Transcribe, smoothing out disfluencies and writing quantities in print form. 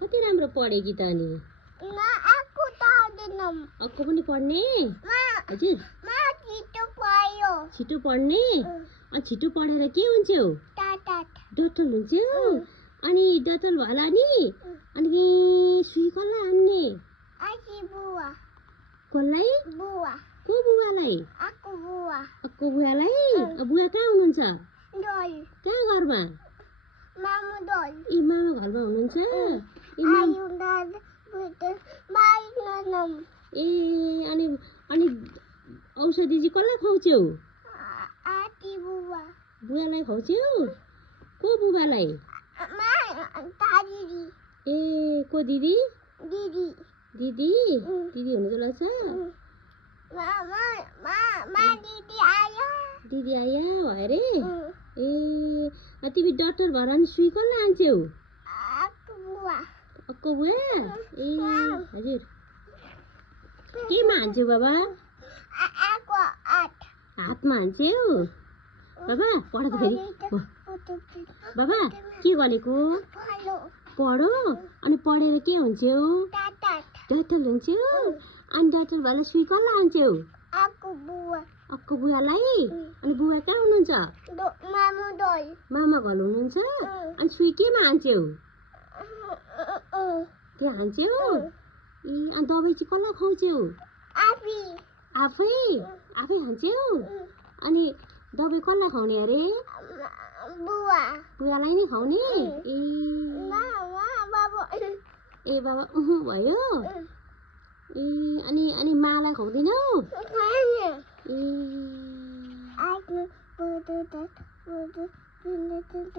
कति राम्रो पढेकी त अनि अक्को पनि पढ्ने हजुर छिटो पढ्ने अनि छिटो पढेर के हुन्छौ डक्टर हुन्छौ अनि डक्टर भला नि अनि सुई कसलाई हान्ने कसलाई को बुवालाई अक्को बुवालाई बुवा कहाँ हुनुहुन्छ कहाँ घरमा ए मामा घरमा हुनुहुन्छ ए अनि अनि औषधि चाहिँ कसलाई खुवाउँछौ बुवालाई खुवाउँछौ को बुबालाई ए को दिदी दिदी हुनुको लाग्छ दिदी आया हो अरे ए तिमी डक्टर भएर नि सुई कसलाई हान्छौ अक्को बुवा ए हजुर केमा हान्छौ बाबा हातमा हान्छौ बाबा पढ त फेरि बाबा के भनेको पढो अनि पढेर के हुन्छौ डक्टर हुन्छौ अनि डक्टर भएर सुई कसलाई हान्छौ अक्को बुवालाई अनि बुवा कहाँ हुनुहुन्छ मामा घर हुनुहुन्छ अनि सुई केमा हान्छौ त्यहाँ हान्छौ ए अनि दबाई चाहिँ कसलाई खुवाउँछौ आफै हान्छौ अनि दबाई कसलाई खुवाउने अरे बुवालाई नै खुवाउने ए बाबा भयो ए अनि मालाई खुवाउँदैनौ ए